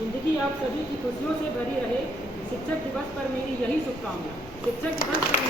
जिंदगी आप सभी की खुशियों से भरी रहे। शिक्षक दिवस पर मेरी यही शुभकामना। शिक्षक दिवस पर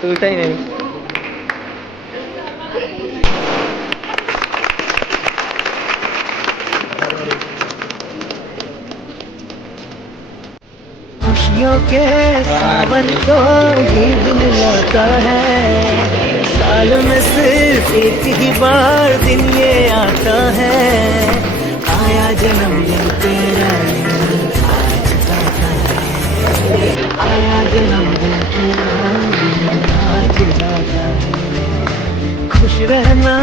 टूटा ही नहीं। खुशियों के सावन को ही दिन लाता है, साल में सिर्फ एक ही बार दिन ये होता है, आया जन्मदिन तेरा आज गाता है, आया जन्मदिन तेरा आज गाता है, खुश रहना।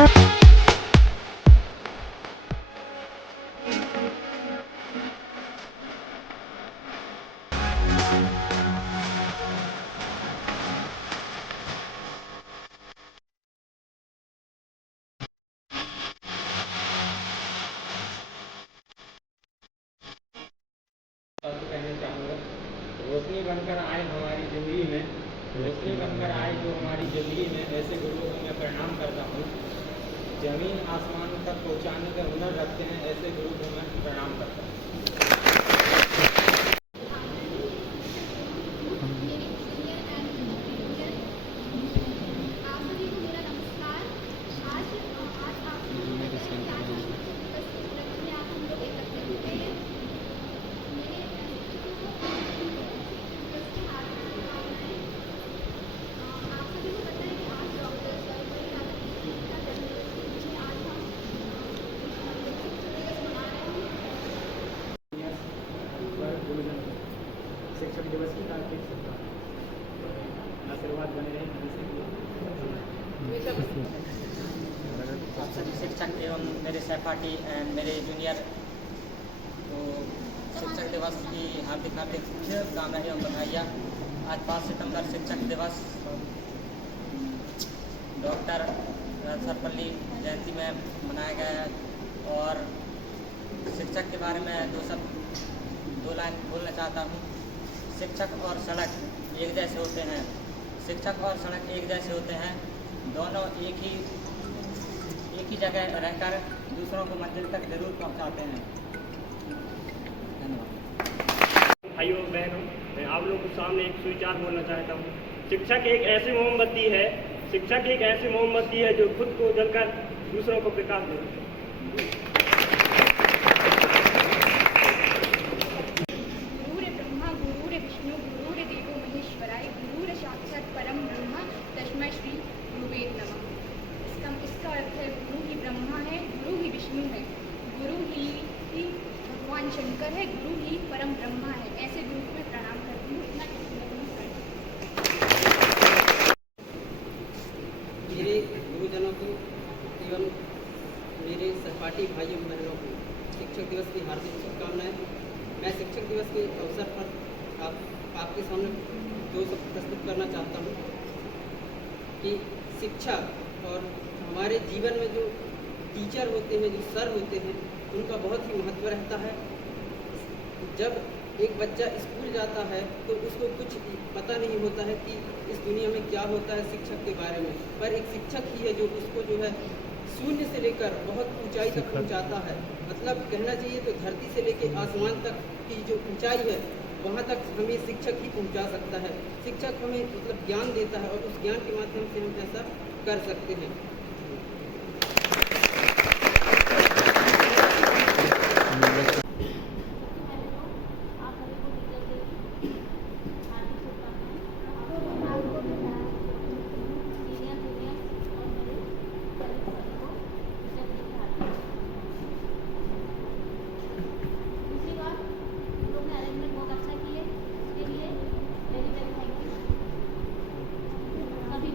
कहना चाहूँगा, रोशनी बनकर आए हमारी ज़िंदगी में, रोशनी बनकर आए जो हमारी ज़िंदगी में, ऐसे गुरुओं को मैं प्रणाम करता हूँ। ज़मीन आसमान तक पहुँचाने का हुनर रखते हैं, ऐसे गुरु को मैं प्रणाम करता हूँ। शिक्षक दिवस की कार्तिक आशीर्वाद बने रहे आप सभी शिक्षक एवं मेरे सहपाठी एंड मेरे जूनियर को शिक्षक दिवस की हार्दिक हार्दिक शुभकामनाएं एवं बधाइयाँ। आज 5 सितंबर शिक्षक दिवस डॉक्टर सर्वपल्ली जयंती में मनाया गया है और शिक्षक के बारे में दो लाइन बोलना चाहता हूँ। शिक्षक और सड़क एक जैसे होते हैं, शिक्षक और सड़क एक जैसे होते हैं, दोनों एक ही जगह रहकर दूसरों को मंजिल तक जरूर पहुंचाते हैं। धन्यवाद। भाइयों बहनों, मैं आप लोगों के सामने एक सुविचार बोलना चाहता हूँ। शिक्षक एक ऐसी मोमबत्ती है, शिक्षक एक ऐसी मोमबत्ती है जो खुद को जलकर दूसरों को प्रकाश देती है। परम ब्रह्म तस्मै श्री गुरुवे नमः। इसका अर्थ है गुरु ही ब्रह्मा है, गुरु ही विष्णु है, गुरु ही भगवान शंकर है, गुरु ही परम ब्रह्मा है। ऐसे गुरु को मैं प्रणाम करती हूँ। इतना मेरे गुरुजनों को एवं मेरे सहपाठी भाइयों बहनों को शिक्षक दिवस की हार्दिक शुभकामनाएं। मैं शिक्षक दिवस के अवसर पर आपके सामने जो सब प्रस्तुत करना चाहता हूँ कि शिक्षा और हमारे जीवन में जो टीचर होते हैं, जो सर होते हैं, उनका बहुत ही महत्व रहता है। जब एक बच्चा स्कूल जाता है तो उसको कुछ पता नहीं होता है कि इस दुनिया में क्या होता है शिक्षक के बारे में, पर एक शिक्षक ही है जो उसको जो है शून्य से लेकर बहुत ऊंचाई तक पहुंचाता है। मतलब कहना चाहिए तो धरती से लेकर आसमान तक की जो ऊंचाई है वहाँ तक हमें शिक्षक ही पहुँचा सकता है। शिक्षक हमें मतलब ज्ञान देता है और उस ज्ञान के माध्यम से हम ऐसा कर सकते हैं।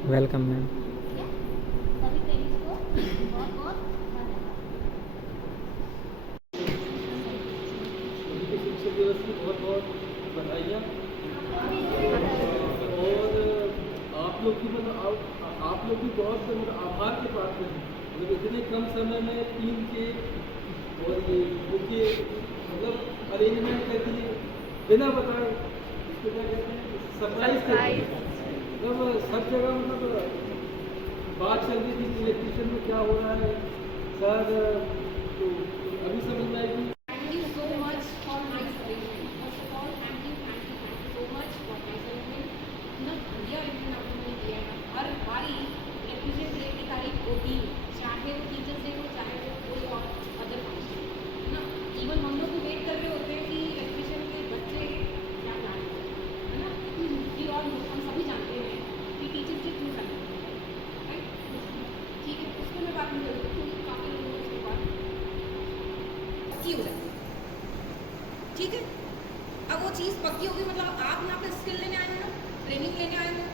Welcome ma'am. सभी पेरेंट्स को बहुत बहुत शिक्षक दिवस की बहुत बहुत बधाइयाँ। और आप लोग की आप लोग की बहुत आभार के पात्र हैं। मतलब इतने कम समय में टीम के और ये बुके मतलब अरेंजमेंट कर दिए बिना बताए, इसको क्या कहते हैं, सरप्राइज कर दिए। मतलब सब जगह मतलब बात चल रही थी इलेक्ट्रिशियन में क्या हो रहा है सर, तो अभी समझ में आएगी। Thank you so much for my inspiration. First of all, thank you so much for my inspiration. इतना बढ़िया इंटरव्यू आपने दिया है। हर बारी इलेक्ट्रिशियन डे की तारीख होती है, चाहे वो टीचर्स डे हो, चाहे वो कोई और अदर फंक्शन है ना। इवन हम लोग वेट कर रहे होते हैं कि इलेक्ट्रिशियन के बच्चे क्या प्लान करें, है ना। कि और हम सभी जानते हैं कि टीचर्स डे क्यों करना है, राइट। ठीक है, उसको मैं बात नहीं करूँगी क्योंकि काफ़ी लोगों ने उसके बाद पक्की हो जाती है। ठीक है, अब वो चीज़ पक्की होगी, मतलब आप यहाँ पे स्किल लेने आए हो ना, ट्रेनिंग लेने आए हो,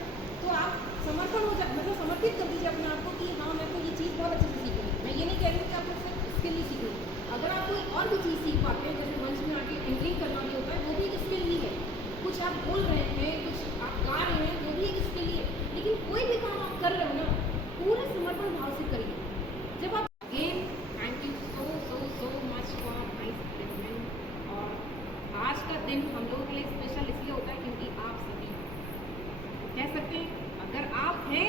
तो आप समर्पण हो जाए, मतलब समर्पित कर दीजिए अपने आप को कि हाँ मैं तो ये चीज़ बहुत अच्छे से सीखूंगी। मैं ये नहीं कह रही हूँ कि आपको सिर्फ स्किल ही सीखूंगी, अगर आप कोई और भी चीज़ सीख पाते हैं, जैसे मंच में आके एंकरिंग करना भी होता है, वो भी एक स्किल ही है। कुछ आप बोल रहे हैं, कुछ आप गा रहे हैं, वो भी एक स्किल ही है। लेकिन कोई भी काम आप कर रहे हो ना, पूरे समर्पण भाव से करिए। जब आप again thank you so so so much for nice present. और आज का दिन हम लोगों के लिए स्पेशल इसलिए होता है क्योंकि आप सभी कह सकते हैं, अगर आप हैं